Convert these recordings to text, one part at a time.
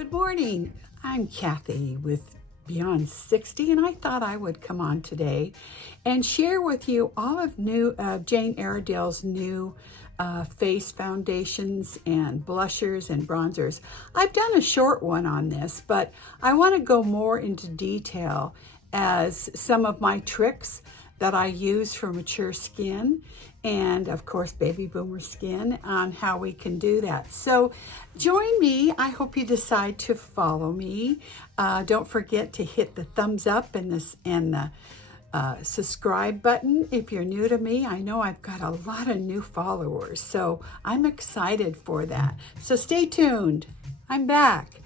Good morning. I'm Kathie with Beyond 60, and I thought I would come on today and share with you all of Jane IREDALE'S new face foundations and blushers and bronzers. I've done a short one on this, but I want to go more into detail as some of my tricks that I use for mature skin and of course baby boomer skin on how we can do that. So join me. I hope you decide to follow me. Don't forget to hit the thumbs up and the subscribe button if you're new to me. I know I've got a lot of new followers, so I'm excited for that. So stay tuned. I'm back.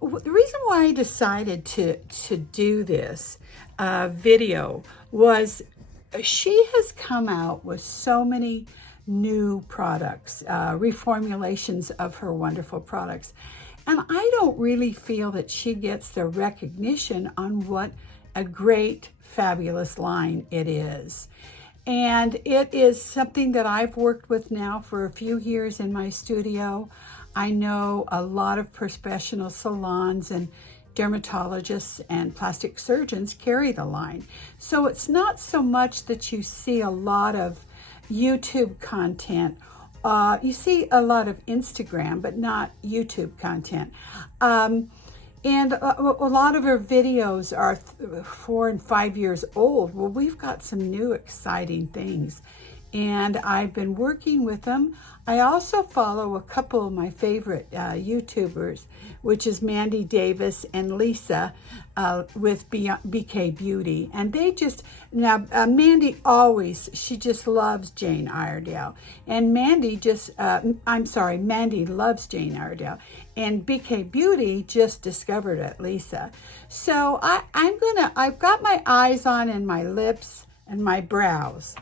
The reason why I decided to do this video was she has come out with so many new products, reformulations of her wonderful products. And I don't really feel that she gets the recognition on what a great, fabulous line it is. And it is something that I've worked with now for a few years in my studio. I know a lot of professional salons and dermatologists and plastic surgeons carry the line. So it's not so much that you see a lot of YouTube content. You see a lot of Instagram, but not YouTube content. And a lot of her videos are 4 and 5 years old. Well, we've got some new exciting things, and I've been working with them. I also follow a couple of my favorite YouTubers, which is Mandy Davis and Lisa with BK Beauty. And they just, now Mandy she just loves Jane Iredale. And Mandy Mandy loves Jane Iredale. And BK Beauty just discovered it, Lisa. So I've got my eyes on and my lips and my brows.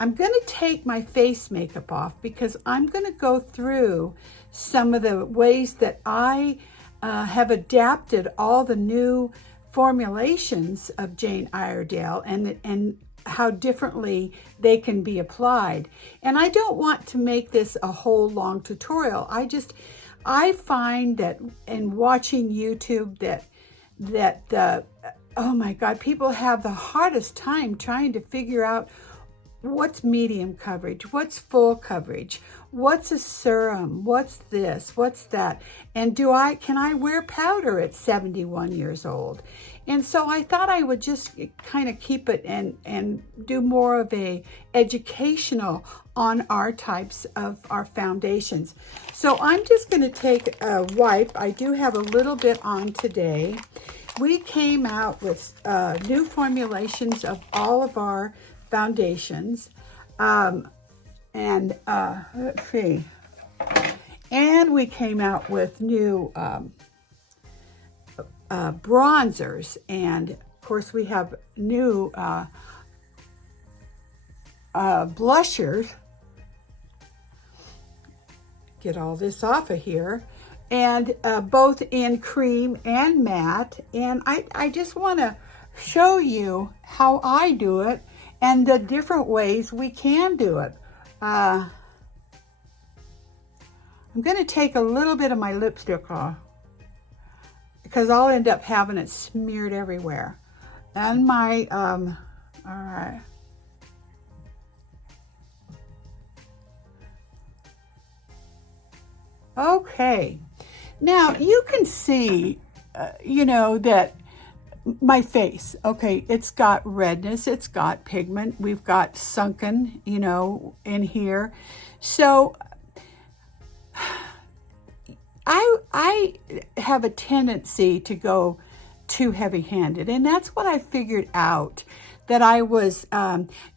I'm going to take my face makeup off because I'm going to go through some of the ways that I have adapted all the new formulations of Jane Iredale and how differently they can be applied. And I don't want to make this a whole long tutorial. I find that in watching YouTube that oh my God, people have the hardest time trying to figure out what's medium coverage, what's full coverage, what's a serum, what's this, what's that, and can I wear powder at 71 years old? And so I thought I would just kind of keep it and do more of a educational on our types of our foundations. So I'm just going to take a wipe. I do have a little bit on today. We came out with new formulations of all of our foundations, let's see, and we came out with new bronzers, and of course we have new blushers. Get all this off of here, and both in cream and matte. And I just want to show you how I do it and the different ways we can do it. I'm going to take a little bit of my lipstick off because I'll end up having it smeared everywhere. And my, all right. Okay. Now you can see, that my face, okay, it's got redness, it's got pigment, we've got sunken, in here. So I have a tendency to go too heavy-handed, and that's what I figured out, that I was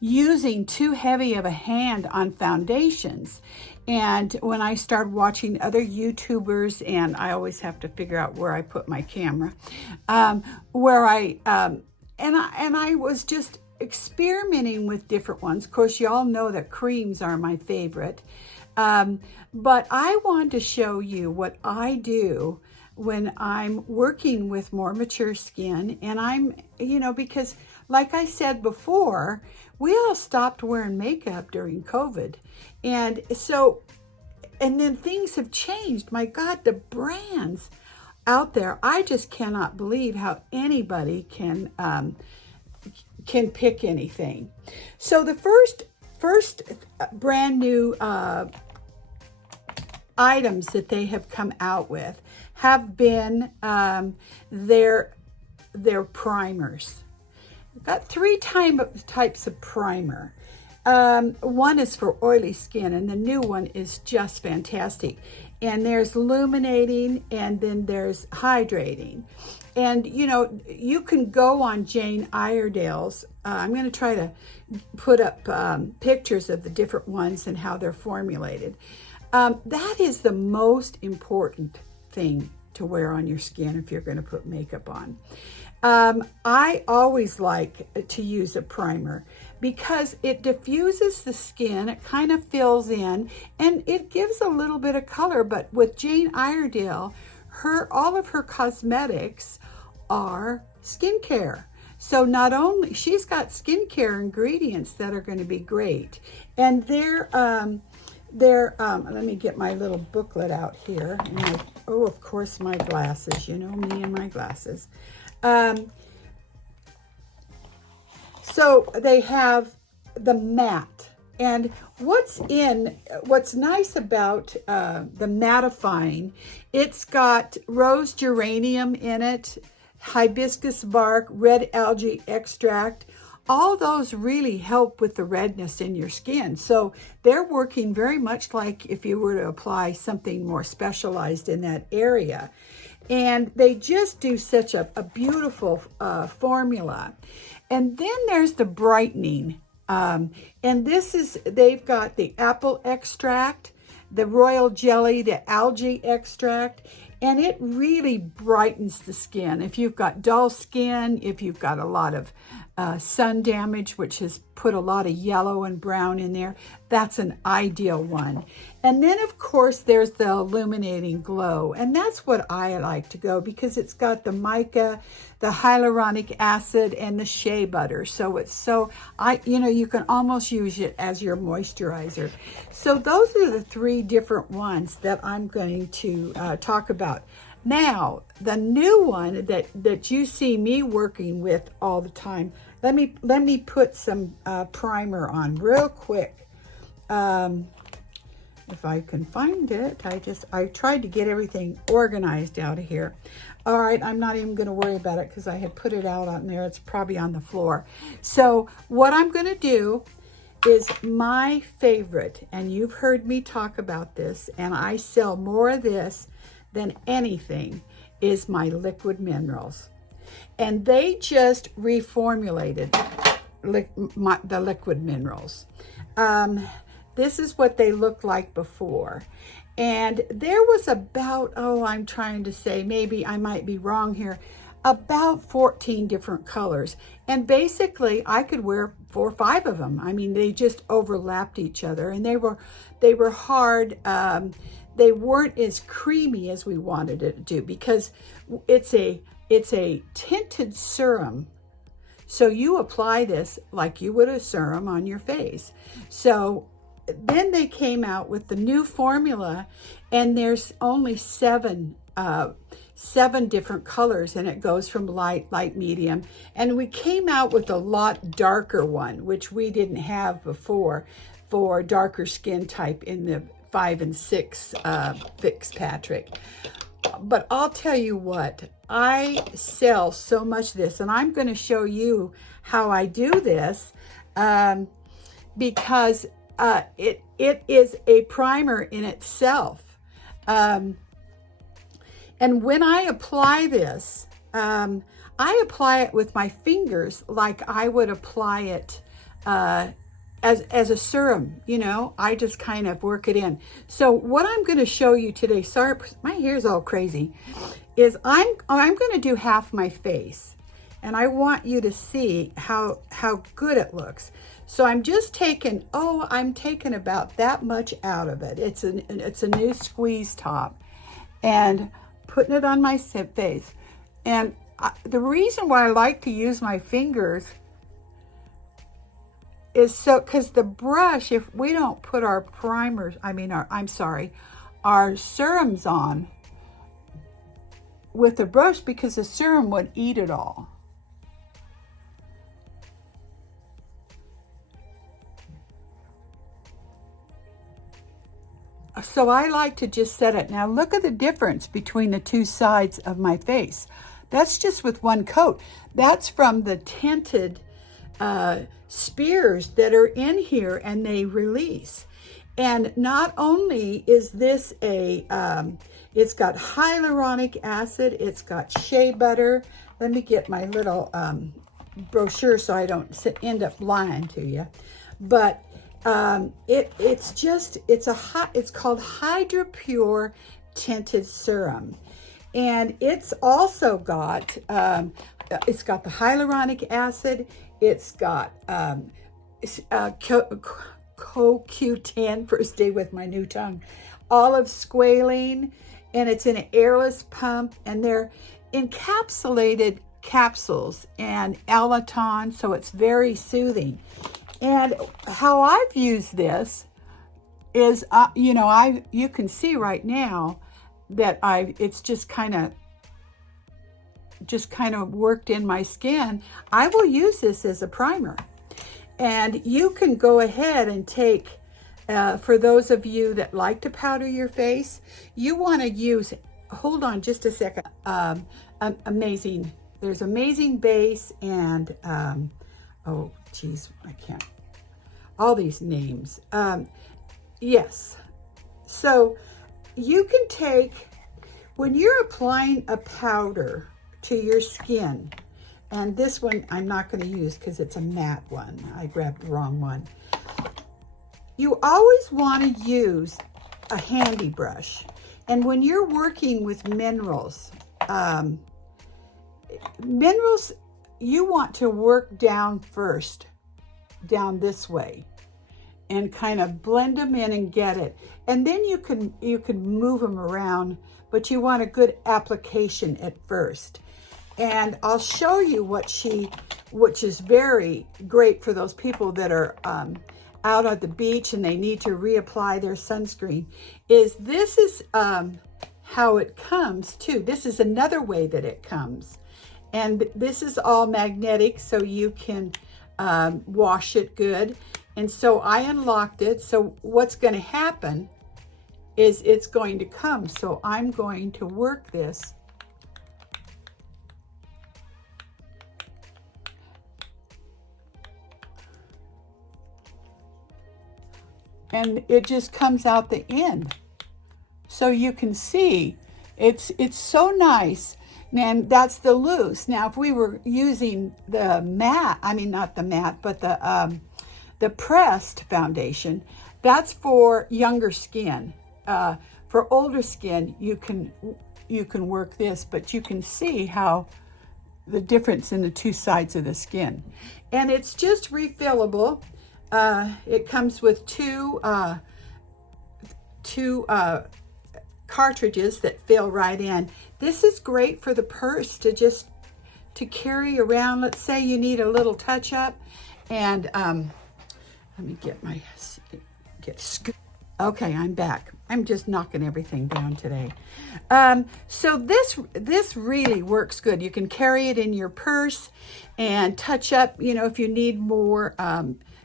using too heavy of a hand on foundations. And when I started watching other YouTubers, and I always have to figure out where I put my camera, I was just experimenting with different ones. Of course, you all know that creams are my favorite. But I wanted to show you what I do when I'm working with more mature skin. And I'm, because like I said before, we all stopped wearing makeup during COVID. And so, and then things have changed. My God, the brands out there. I just cannot believe how anybody can pick anything. So the first brand new items that they have come out with have been their primers. I've got three types of primer. One is for oily skin, and the new one is just fantastic. And there's illuminating, and then there's hydrating. And you know, you can go on Jane Iredale's. I'm going to try to put up pictures of the different ones and how they're formulated. That is the most important thing to wear on your skin if you're going to put makeup on. I always like to use a primer because it diffuses the skin, it kind of fills in, and it gives a little bit of color. But with Jane Iredale, all of her cosmetics are skincare. So not only, she's got skincare ingredients that are going to be great. And they're let me get my little booklet out here. And of course, my glasses. You know me and my glasses. So they have the matte. And what's nice about the mattifying, it's got rose geranium in it, hibiscus bark, red algae extract. All those really help with the redness in your skin. So they're working very much like if you were to apply something more specialized in that area. And they just do such a beautiful formula. And then there's the brightening. And they've got the apple extract, the royal jelly, the algae extract, and it really brightens the skin. If you've got dull skin, if you've got a lot of sun damage, which has put a lot of yellow and brown in there, that's an ideal one. And then of course there's the illuminating glow, and that's what I like to go because it's got the mica, the hyaluronic acid, and the shea butter. So you can almost use it as your moisturizer. So those are the three different ones that I'm going to talk about. Now, the new one that you see me working with all the time, let me put some primer on real quick. If I can find it, I tried to get everything organized out of here. All right, I'm not even going to worry about it because I had put it out on there. It's probably on the floor. So what I'm going to do is my favorite, and you've heard me talk about this, and I sell more of this than anything, is my liquid minerals. And they just reformulated the liquid minerals. This is what they looked like before. And there was about, I'm trying to say, maybe I might be wrong here, about 14 different colors. And basically I could wear 4 or 5 of them. I mean, they just overlapped each other, and they were hard. They weren't as creamy as we wanted it to do because it's a tinted serum. So you apply this like you would a serum on your face. So then they came out with the new formula, and there's only 7 different colors, and it goes from light, medium. And we came out with a lot darker one, which we didn't have before, for darker skin type in the 5 and 6 Fitzpatrick. But I'll tell you what, I sell so much of this, and I'm going to show you how I do this because it is a primer in itself. And when I apply this, I apply it with my fingers like I would apply it as a serum, you know. I just kind of work it in. So what I'm going to show you today, sorry, my hair's all crazy, is I'm going to do half my face, and I want you to see how good it looks. So I'm just taking, I'm taking about that much out of it. It's a new squeeze top, and putting it on my face. And the reason why I like to use my fingers is so, because the brush, if we don't put our primers, our serums on, with a brush because the serum would eat it all. So I like to just set it. Now look at the difference between the two sides of my face. That's just with one coat. That's from the tinted spears that are in here, and they release. And not only is this a, it's got hyaluronic acid, it's got shea butter. Let me get my little brochure so I don't end up lying to you. But it's called Hydra Pure Tinted Serum. And it's also got, it's got the hyaluronic acid, it's got CoQ10, first day with my new tongue, olive squalene, and it's in an airless pump, and they're encapsulated capsules and allantoin, so it's very soothing. And how I've used this is, you can see right now that it's just kind of worked in my skin. I will use this as a primer. And you can go ahead and take, for those of you that like to powder your face, you want to use, hold on just a second, amazing. There's Amazing Base and, oh geez, I can't, all these names. Yes, so you can take, when you're applying a powder to your skin, and this one I'm not going to use because it's a matte one. I grabbed the wrong one. You always want to use a handy brush. And when you're working with minerals, you want to work down first, down this way, and kind of blend them in and get it. And then you can move them around, but you want a good application at first. And I'll show you which is very great for those people that are out at the beach and they need to reapply their sunscreen, this is how it comes too. This is another way that it comes. And this is all magnetic, so you can wash it good. And so I unlocked it. So what's going to happen is it's going to come. So I'm going to work this. And it just comes out the end. So you can see it's so nice. And that's the loose. Now, if we were using the matte, I mean, not the matte, but the pressed foundation, that's for younger skin. For older skin, you can work this, but you can see how the difference in the two sides of the skin. And it's just refillable. It comes with two cartridges that fill right in. This is great for the purse to carry around. Let's say you need a little touch up, and let me get scooped. Okay, I'm back. I'm just knocking everything down today. So this really works good. You can carry it in your purse and touch up, if you need more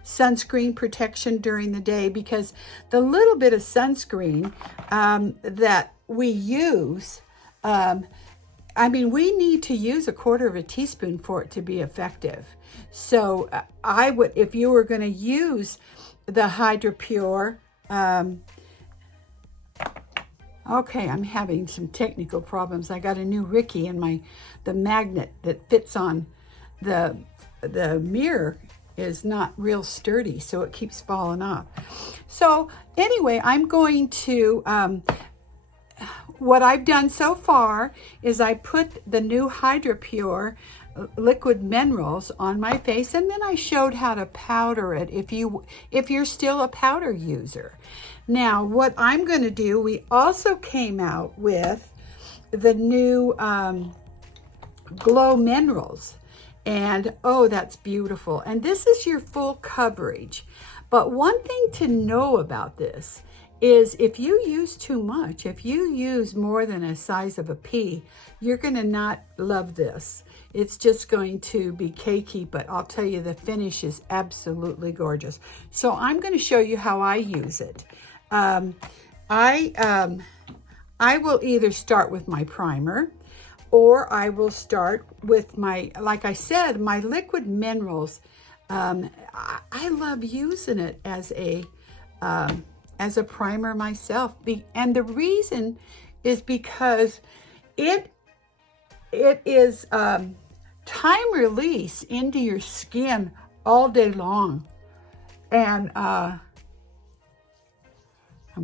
sunscreen protection during the day, because the little bit of sunscreen that we use, we need to use 1/4 teaspoon for it to be effective. So I would, if you were going to use the Hydra Pure, okay, I'm having some technical problems. I got a new Ricky, and the magnet that fits on the mirror is not real sturdy, so it keeps falling off. So anyway, I'm going to, what I've done so far is I put the new Hydra Pure liquid minerals on my face, and then I showed how to powder it if you're still a powder user. Now, what I'm going to do, we also came out with the new Glow Minerals. And oh, that's beautiful. And this is your full coverage. But one thing to know about this is if you use too much, if you use more than a size of a pea, you're going to not love this. It's just going to be cakey, but I'll tell you, the finish is absolutely gorgeous. So I'm going to show you how I use it. I will either start with my primer, or I will start with my, like I said, my liquid minerals. I love using it as a primer myself. And the reason is because it is time release into your skin all day long. And I'm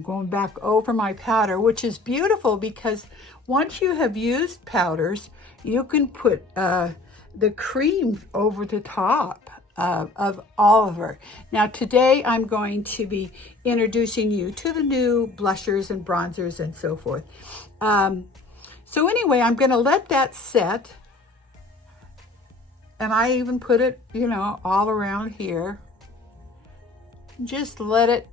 going back over my powder, which is beautiful because once you have used powders, you can put the cream over the top of all of it. Now today I'm going to be introducing you to the new blushers and bronzers and so forth. So anyway, I'm going to let that set. And I even put it, you know, all around here. Just let it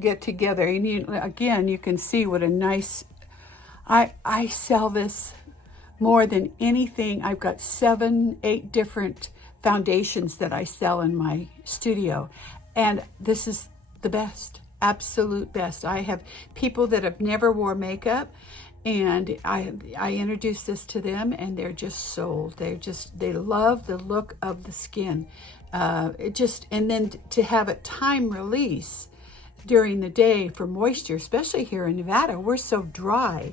get together. And again, you can see what a nice, I sell this more than anything. I've got 7, 8 different foundations that I sell in my studio. And this is the best, absolute best. I have people that have never wore makeup, and I introduce this to them, and they're just sold. They love the look of the skin. And then to have it time release during the day for moisture, especially here in Nevada, we're so dry.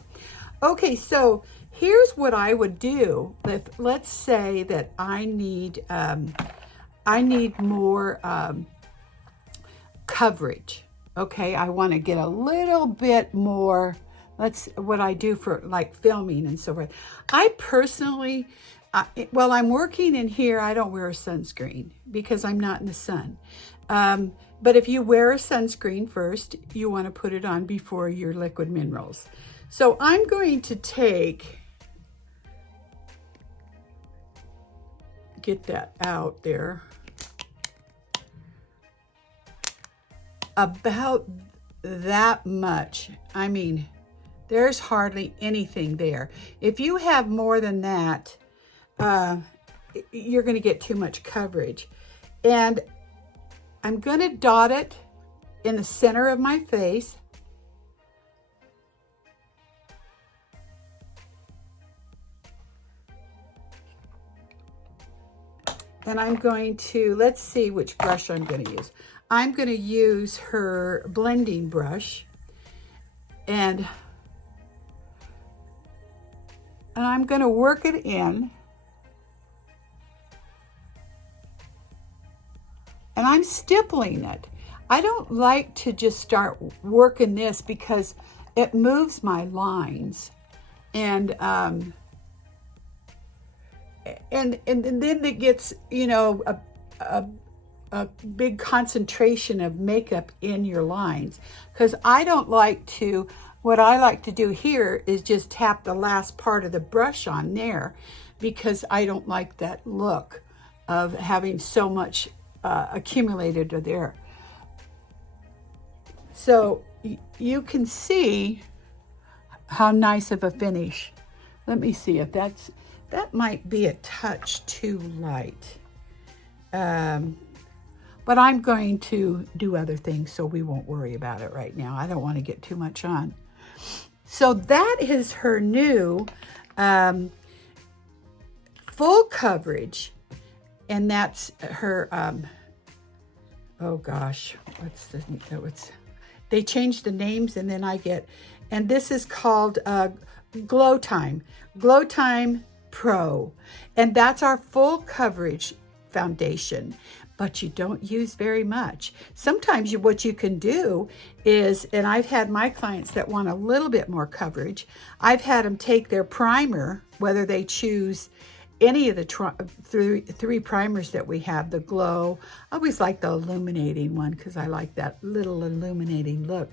Okay, so here's what I would do. Let's say that I need more coverage. Okay, I want to get a little bit more. That's what I do for like filming and so forth. I personally, while I'm working in here, I don't wear a sunscreen because I'm not in the sun. But if you wear a sunscreen first, you want to put it on before your liquid minerals. So I'm going to get that out there. About that much. I mean, there's hardly anything there. If you have more than that, you're going to get too much coverage. And I'm going to dot it in the center of my face. And I'm going to, let's see which brush I'm going to use. I'm going to use her blending brush. And I'm going to work it in. And I'm stippling it. I don't like to just start working this because it moves my lines. And then it gets, you know, a big concentration of makeup in your lines. Because I don't like to, what I like to do here is just tap the last part of the brush on there, because I don't like that look of having so much accumulated there. So you can see how nice of a finish. Let me see if that might be a touch too light. But I'm going to do other things, so we won't worry about it right now. I don't want to get too much on. So that is her new full coverage. And that's her, oh gosh, they changed the names, and then and this is called Glow Time Pro. And that's our full coverage foundation, but you don't use very much. Sometimes what you can do is, and I've had my clients that want a little bit more coverage, I've had them take their primer, whether they choose any of the three primers that we have, the Glow. I always like the illuminating one because I like that little illuminating look.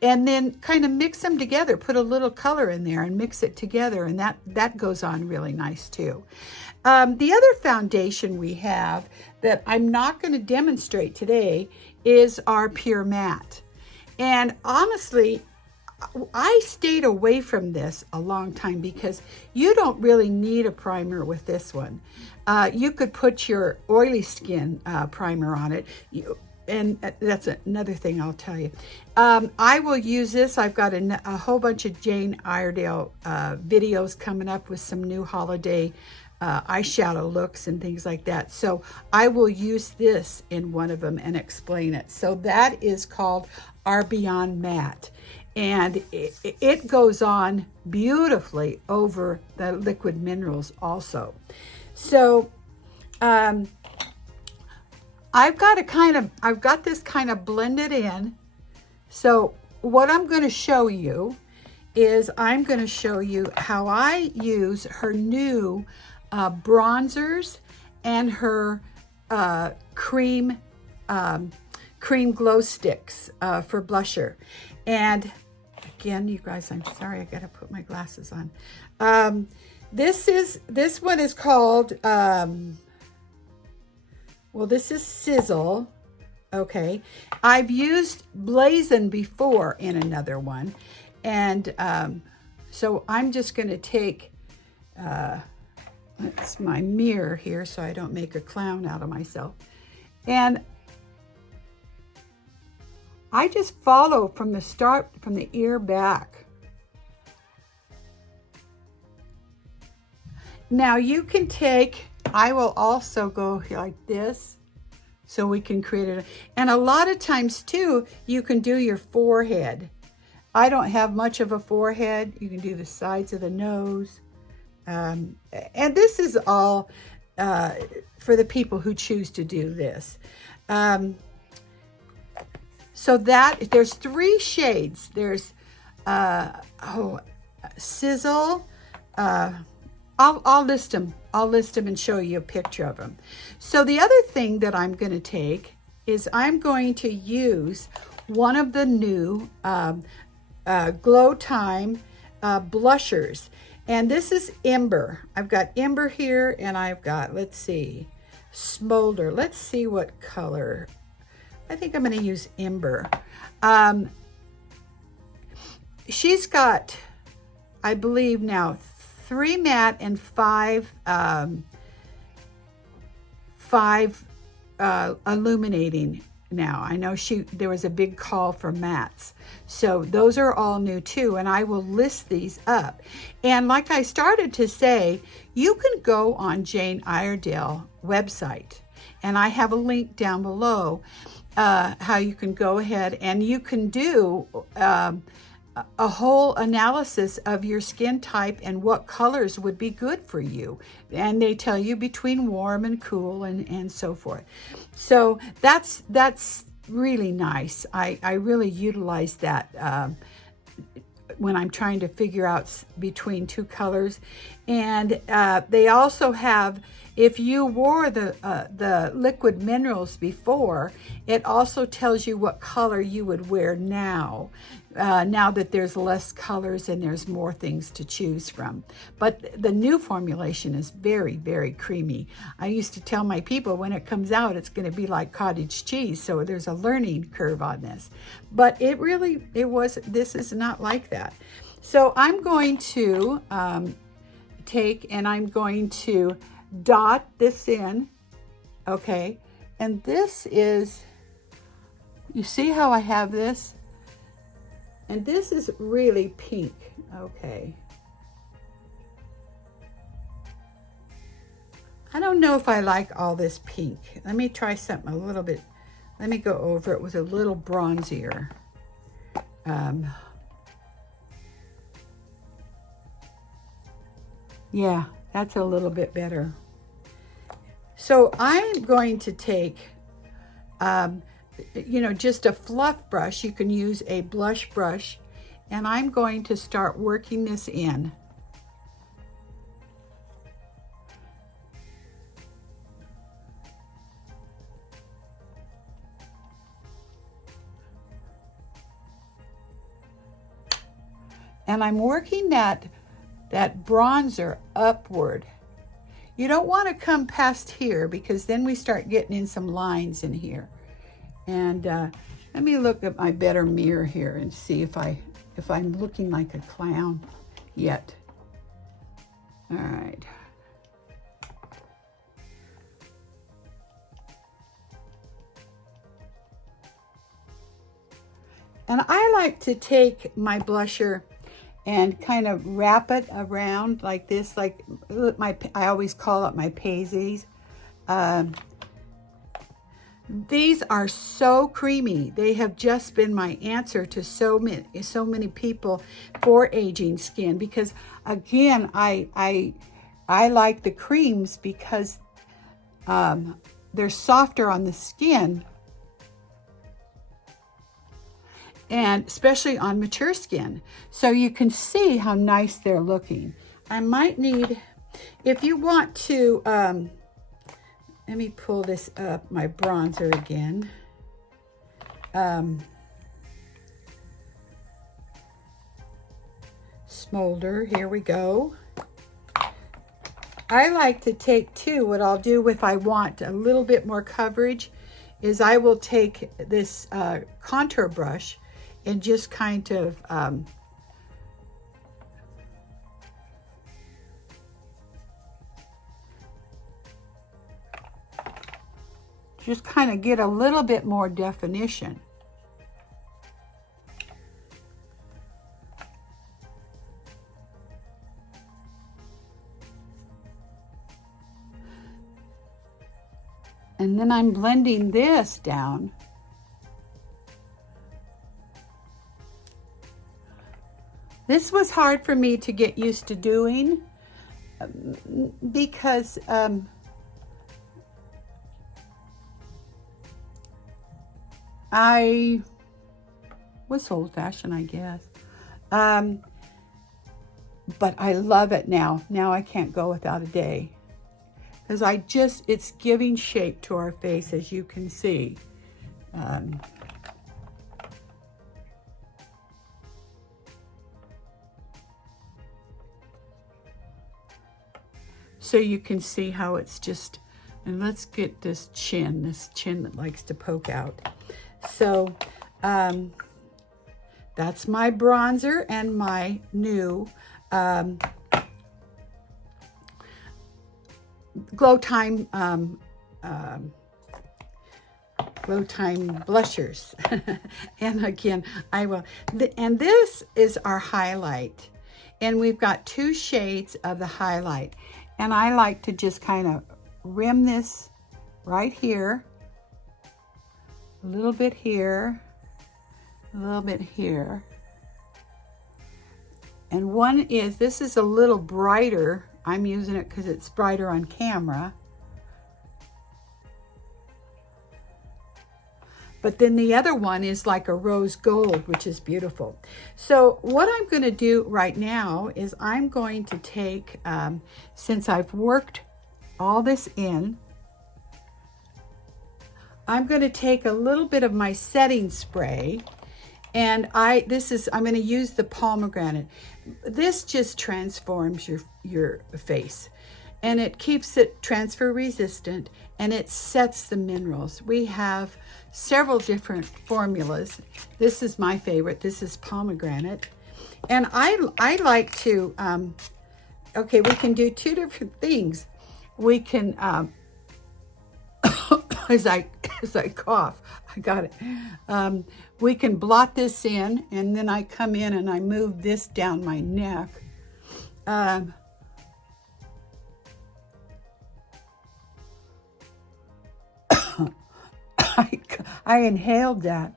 And then kind of mix them together, put a little color in there and mix it together, and that goes on really nice too. The other foundation we have that I'm not going to demonstrate today is our Pure Matte. And honestly, I stayed away from this a long time because you don't really need a primer with this one. You could put your oily skin primer on it. And that's another thing I'll tell you. I will use this. I've got a whole bunch of Jane Iredale videos coming up with some new holiday eyeshadow looks and things like that. So I will use this in one of them and explain it. So that is called Our Beyond Matte. And it goes on beautifully over the liquid minerals also. So I've got this kind of blended in. So what I'm going to show you is I'm going to show you how I use her new bronzers and her cream glow sticks for blusher. And again, you guys, I'm sorry, I gotta put my glasses on. This one is called well, this is Sizzle. Okay, I've used Blazin' before in another one, and so I'm just gonna take that's my mirror here so I don't make a clown out of myself, and I just follow from the start, from the ear back. Now you can take, I will also go like this so we can create it. And a lot of times too, you can do your forehead. I don't have much of a forehead. You can do the sides of the nose. And this is all for the people who choose to do this. So that there's 3 shades. There's Sizzle. I'll list them. I'll list them and show you a picture of them. So the other thing that I'm going to take is I'm going to use one of the new Glow Time blushers, and this is Ember. I've got Ember here, and I've got, let's see, Smolder. Let's see what color. I think I'm going to use Ember. She's got, I believe now, 3 matte and 5 illuminating now. I know there was a big call for mattes. So those are all new too, and I will list these up. And like I started to say, you can go on Jane Iredale website, and I have a link down below how you can go ahead and you can do a whole analysis of your skin type and what colors would be good for you. And they tell you between warm and cool and so forth. So that's really nice. I really utilize that when I'm trying to figure out between 2 colors. And they also have, if you wore the liquid minerals before, it also tells you what color you would wear now. Now that there's less colors and there's more things to choose from. But the new formulation is very, very creamy. I used to tell my people when it comes out, it's going to be like cottage cheese. So there's a learning curve on this. But this is not like that. So I'm going to take and I'm going to dot this in. Okay. And this is, you see how I have this? And this is really pink. Okay. I don't know if I like all this pink. Let me try something a little bit. Let me go over it with a little bronzier. Yeah, that's a little bit better. So I'm going to take just a fluff brush. You can use a blush brush, and I'm going to start working this in. And I'm working that bronzer upward. You don't want to come past here because then we start getting in some lines in here. And Let me look at my better mirror here and see if I'm looking like a clown yet. All right. And I like to take my blusher and kind of wrap it around like this, like I always call it my paisley's. These are so creamy. They have just been my answer to so many people for aging skin, because again, I like the creams because they're softer on the skin, and especially on mature skin. So you can see how nice they're looking. I might need, if you want to, let me pull this up, my bronzer again. Smolder, here we go. I like to take too, what I'll do if I want a little bit more coverage is I will take this contour brush and just kind of get a little bit more definition. And then I'm blending this down. This was hard for me to get used to doing because I was old-fashioned, I guess. But I love it now. Now I can't go without a day. Because it's giving shape to our face, as you can see. So you can see how it's just, and let's get this chin that likes to poke out. So that's my bronzer and my new Glow Time blushers. And again, I will, and this is our highlight. And we've got 2 shades of the highlight. And I like to just kind of rim this right here, a little bit here, a little bit here. And this is a little brighter. I'm using it because it's brighter on camera. But then the other one is like a rose gold, which is beautiful. So what I'm going to do right now is I'm going to take, since I've worked all this in, I'm going to take a little bit of my setting spray, and I'm going to use the Pomegranate. This just transforms your face, and it keeps it transfer resistant, and it sets the minerals. We have several different formulas. This is my favorite. This is Pomegranate. And I like to, okay, we can do 2 different things. We can, as I cough, I got it. We can blot this in, and then I come in and I move this down my neck. I inhaled that.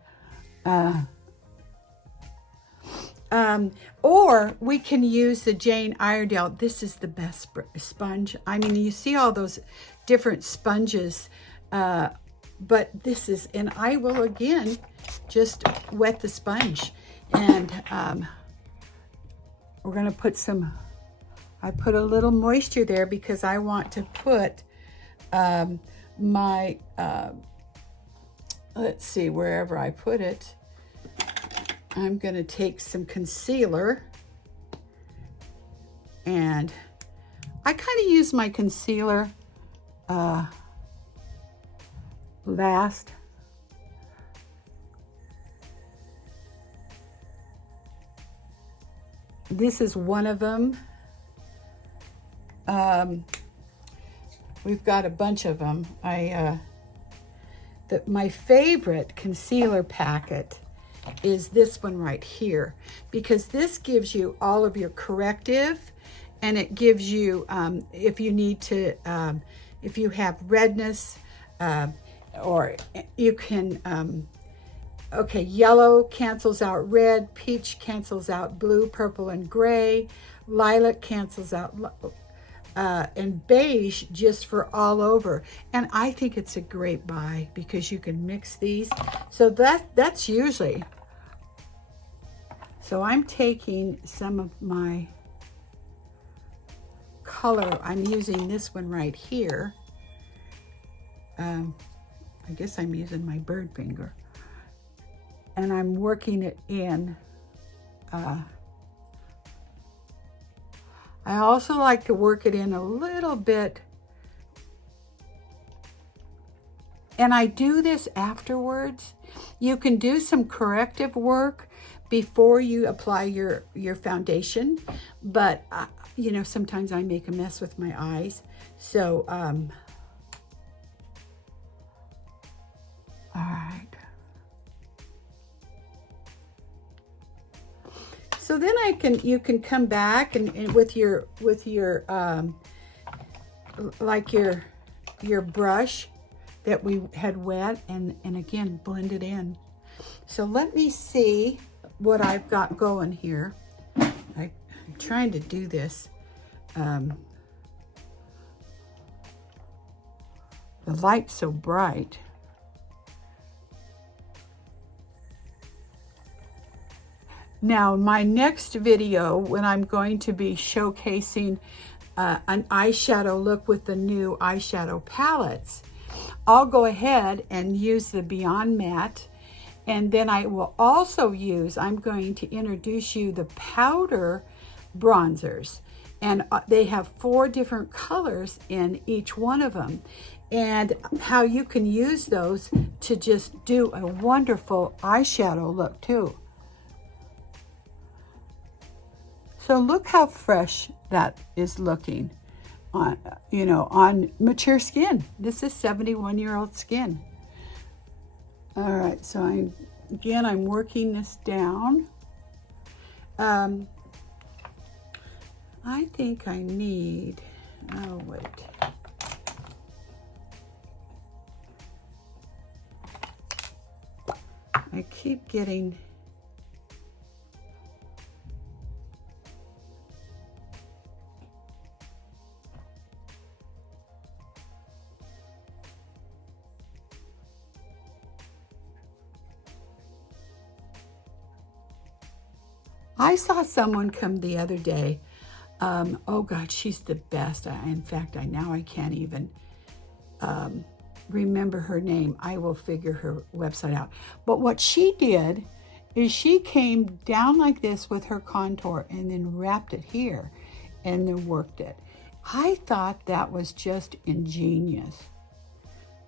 Or we can use the Jane Iredale. This is the best sponge. I mean, you see all those different sponges, but this is, and I will again just wet the sponge, and we're going to put I put a little moisture there because I want to put my, let's see, wherever I put it, I'm going to take some concealer, and I kind of use my concealer last. This is one of them. We've got a bunch of them. My favorite concealer packet is this one right here, because this gives you all of your corrective, and it gives you, if you need to, if you have redness, or you can, okay, yellow cancels out red, peach cancels out blue, purple, and gray, lilac cancels out, and beige just for all over. And I think it's a great buy because you can mix these. So that's usually, so I'm taking some of my color. I'm using this one right here. I guess I'm using my bird finger. And I'm working it in. I also like to work it in a little bit. And I do this afterwards. You can do some corrective work before you apply your foundation. But, you know, sometimes I make a mess with my eyes. So, all right. So then you can come back and with your like your brush that we had wet, and again blend it in. So let me see what I've got going here. I'm trying to do this. The light's so bright. Now, my next video, when I'm going to be showcasing an eyeshadow look with the new eyeshadow palettes, I'll go ahead and use the Beyond Matte, and then I will also use, I'm going to introduce you the powder bronzers, and they have 4 different colors in each one of them, and how you can use those to just do a wonderful eyeshadow look too. So look how fresh that is looking on, you know, on mature skin. This is 71-year-old skin. All right, so I'm working this down. I think I need, oh wait. I keep getting, I saw someone come the other day. Oh God, she's the best. In fact, now I can't even remember her name. I will figure her website out. But what she did is she came down like this with her contour and then wrapped it here and then worked it. I thought that was just ingenious.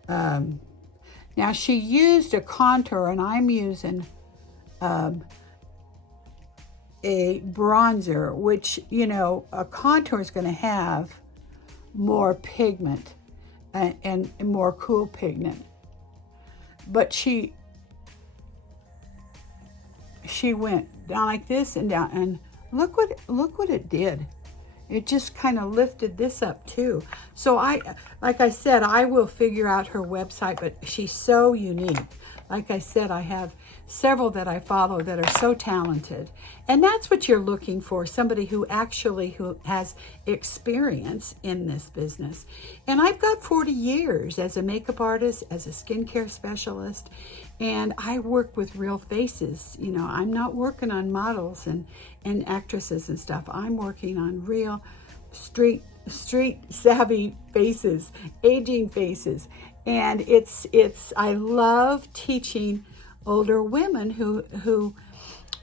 Now she used a contour, and I'm using a bronzer, which, you know, a contour is going to have more pigment and more cool pigment. But she went down like this and down, and look what it did. It just kind of lifted this up too. So like I said, I will figure out her website, but she's so unique. Like I said, I have several that I follow that are so talented. And that's what you're looking for, somebody who has experience in this business. And I've got 40 years as a makeup artist, as a skincare specialist, and I work with real faces. You know, I'm not working on models and actresses and stuff. I'm working on real street savvy faces, aging faces. And I love teaching older women who,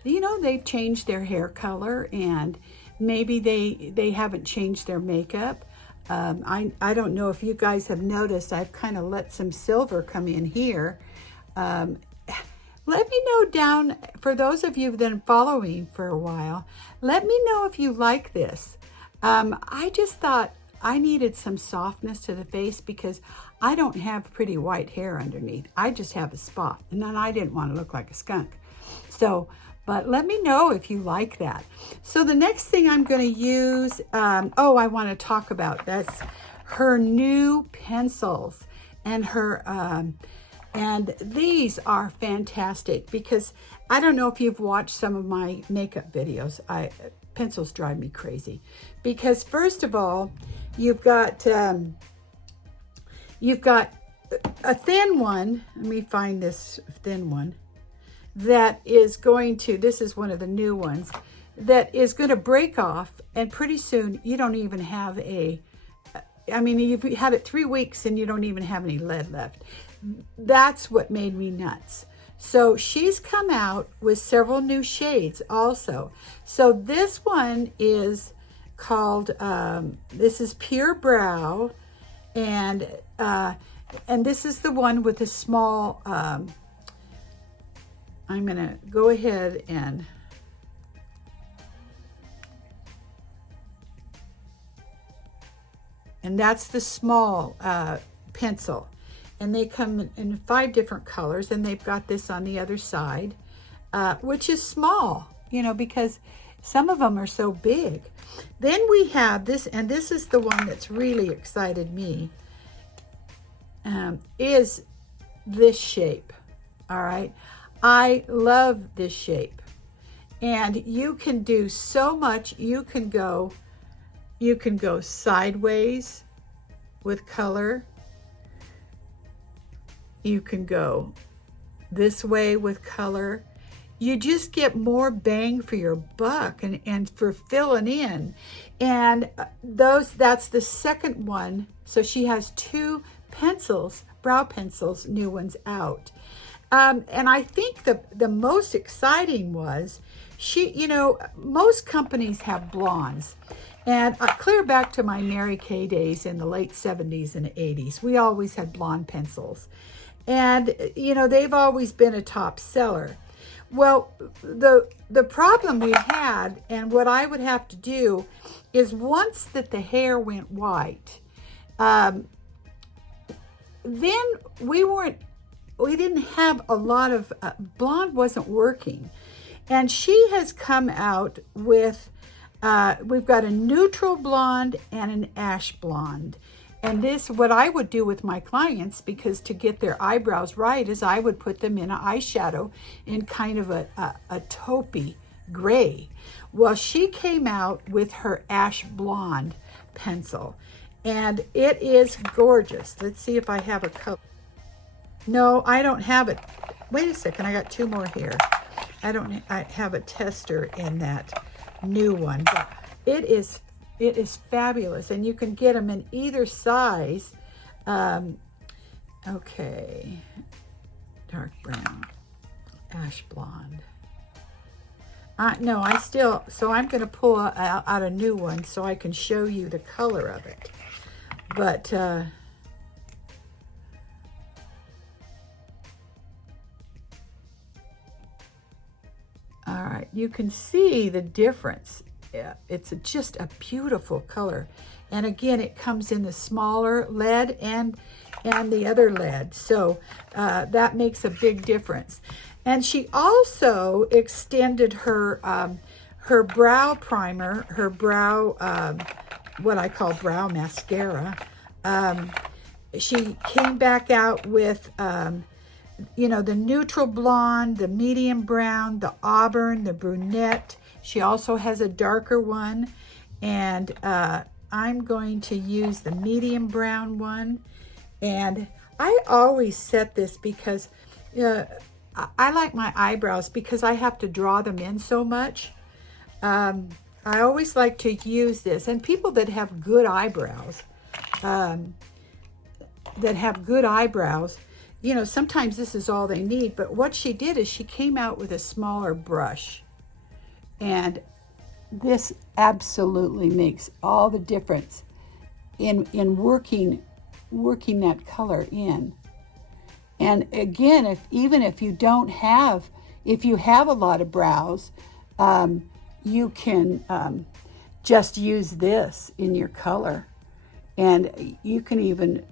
you know, they've changed their hair color, and maybe they haven't changed their makeup. I don't know if you guys have noticed, I've kind of let some silver come in here. Let me know down, for those of you that have been following for a while, let me know if you like this. I just thought I needed some softness to the face because I don't have pretty white hair underneath. I just have a spot, and then I didn't want to look like a skunk. So, but let me know if you like that. So the next thing I'm going to use, I want to talk about, that's her new pencils and her, and these are fantastic because I don't know if you've watched some of my makeup videos. Pencils drive me crazy because first of all, you've got a thin one. Let me find this thin one that is going to, this is one of the new ones that is going to break off, and pretty soon you don't even have you've had it 3 weeks and you don't even have any lead left. That's what made me nuts. So she's come out with several new shades also. So this one is called, this is Pure Brow, and this is the one with the small, I'm gonna go ahead and that's the small pencil. And they come in 5 different colors, and they've got this on the other side, which is small, because some of them are so big. Then we have this, and this is the one that's really excited me, is this shape. All right. I love this shape, and you can do so much. You can go sideways with color. You can go this way with color. You just get more bang for your buck and for filling in. And that's the second one. So she has 2 pencils, brow pencils, new ones out. And I think the most exciting was most companies have blondes. And clear back to my Mary Kay days in the late 70s and 80s, we always had blonde pencils. And, they've always been a top seller. Well, the problem we had, and what I would have to do, is once that the hair went white, then we didn't have a lot of, blonde wasn't working. And she has come out with, we've got a neutral blonde and an ash blonde. And this, what I would do with my clients, because to get their eyebrows right, is I would put them in an eyeshadow in kind of a taupey gray. Well, she came out with her ash blonde pencil, and it is gorgeous. Let's see if I have a color. No, I don't have it. Wait a second, I got 2 more here. I have a tester in that new one, but it is fabulous, and you can get them in either size. Okay, dark brown, ash blonde. No, so I'm going to pull out a new one so I can show you the color of it. But all right, you can see the difference. Yeah, it's just a beautiful color. And again, it comes in the smaller lead and the other lead. So that makes a big difference. And she also extended her her brow primer, her brow, what I call brow mascara. She came back out with, the neutral blonde, the medium brown, the auburn, the brunette. She also has a darker one, and I'm going to use the medium brown one. And I always set this because I like my eyebrows because I have to draw them in so much. I always like to use this, and people that have good eyebrows, sometimes this is all they need. But what she did is she came out with a smaller brush. And this absolutely makes all the difference in working that color in. And again, even if you don't have, if you have a lot of brows, you can just use this in your color. And you can even,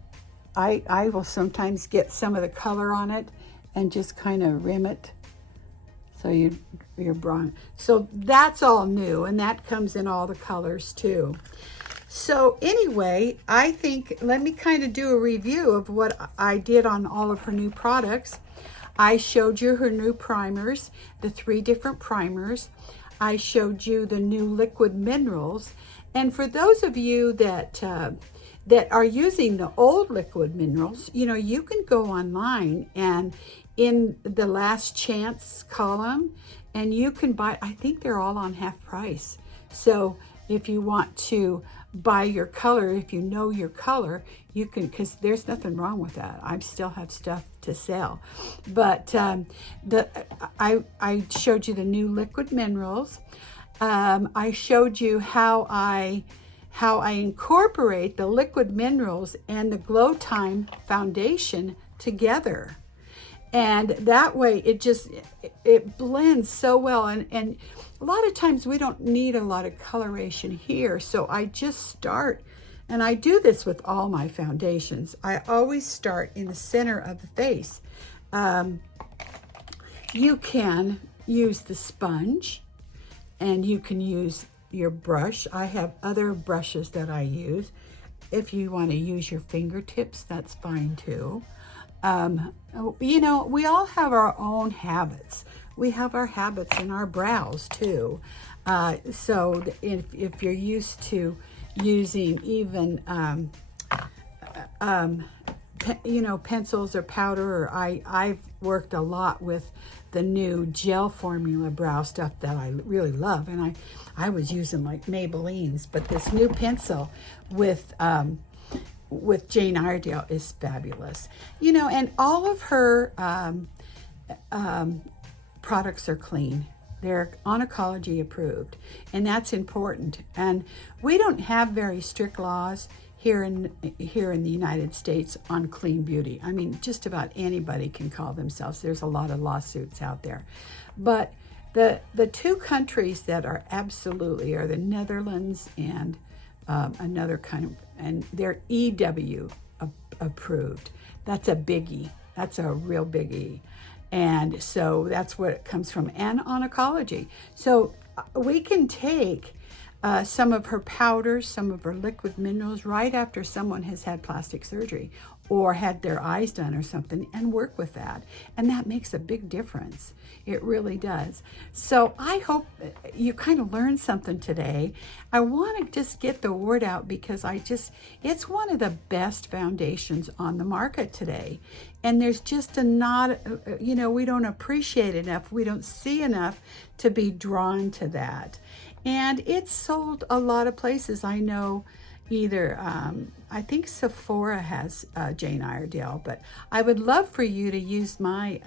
I will sometimes get some of the color on it and just kind of rim it. So you're bronze. So that's all new, and that comes in all the colors too. So anyway, I think, let me kind of do a review of what I did on all of her new products. I showed you her new primers, the 3 different primers. I showed you the new liquid minerals. And for those of you that are using the old liquid minerals, you know, you can go online and in the last chance column, and you can buy, I think they're all on half price. So if you want to buy your color, if you know your color, you can, because there's nothing wrong with that. I still have stuff to sell. But I showed you the new liquid minerals. I showed you how I incorporate the liquid minerals and the Glow Time foundation together. And that way it blends so well. And a lot of times we don't need a lot of coloration here. So I just start, and I do this with all my foundations. I always start in the center of the face. You can use the sponge, and you can use your brush. I have other brushes that I use. If you want to use your fingertips, that's fine too. You know, we all have our own habits. We have our habits in our brows too. So if you're used to using even, you know, pencils or powder, or I've worked a lot with the new gel formula brow stuff that I really love. And I was using like Maybelline's, but this new pencil with Jane Iredale is fabulous. You know, and all of her products are clean. They're oncology approved, and that's important. And we don't have very strict laws here in the United States on clean beauty. I mean, just about anybody can call themselves. There's a lot of lawsuits out there. But the 2 countries that are absolutely are the Netherlands and another kind of, and they're EW approved. That's a biggie. That's a real biggie. And so that's what it comes from, and oncology. So we can take some of her powders, some of her liquid minerals right after someone has had plastic surgery or had their eyes done or something, and work with that. And that makes a big difference. It really does. So I hope you kind of learned something today. I want to just get the word out because it's one of the best foundations on the market today. And there's just you know, we don't appreciate enough. We don't see enough to be drawn to that. And it's sold a lot of places. I know either, I think Sephora has Jane Iredale, but I would love for you to use my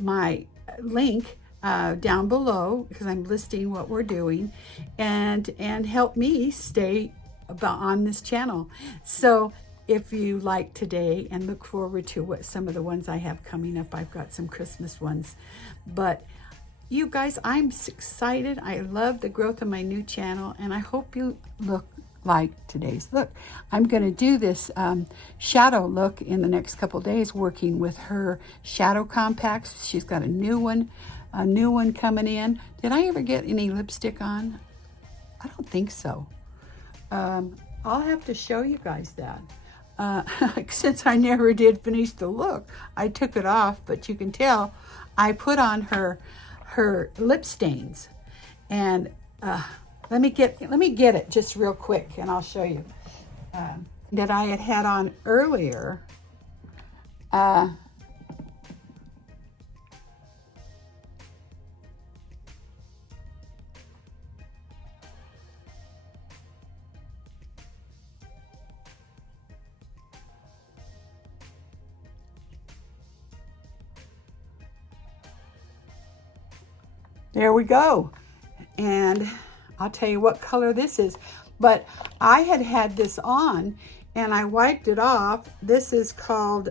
my link down below, because I'm listing what we're doing, and help me stay on this channel. So if you like today, and look forward to some of the ones I have coming up. I've got some Christmas ones, but you guys, I'm excited. I love the growth of my new channel, and I hope you look like today's look. I'm going to do this shadow look in the next couple days, working with her shadow compacts. She's got a new one coming in. Did I ever get any lipstick on? I don't think so. I'll have to show you guys that. Since I never did finish the look, I took it off, but you can tell I put on her lip stains. And let me get it just real quick, and I'll show you that I had on earlier. There we go. And I'll tell you what color this is. But I had this on and I wiped it off. This is called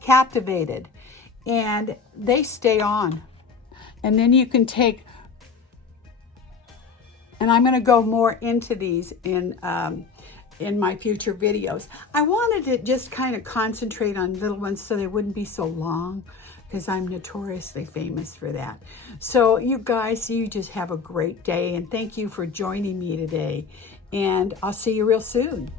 captivated, and they stay on. And then you can take, and I'm going to go more into these in my future videos. I wanted to just kind of concentrate on little ones so they wouldn't be so long, because I'm notoriously famous for that. So you guys, you just have a great day, and thank you for joining me today. And I'll see you real soon.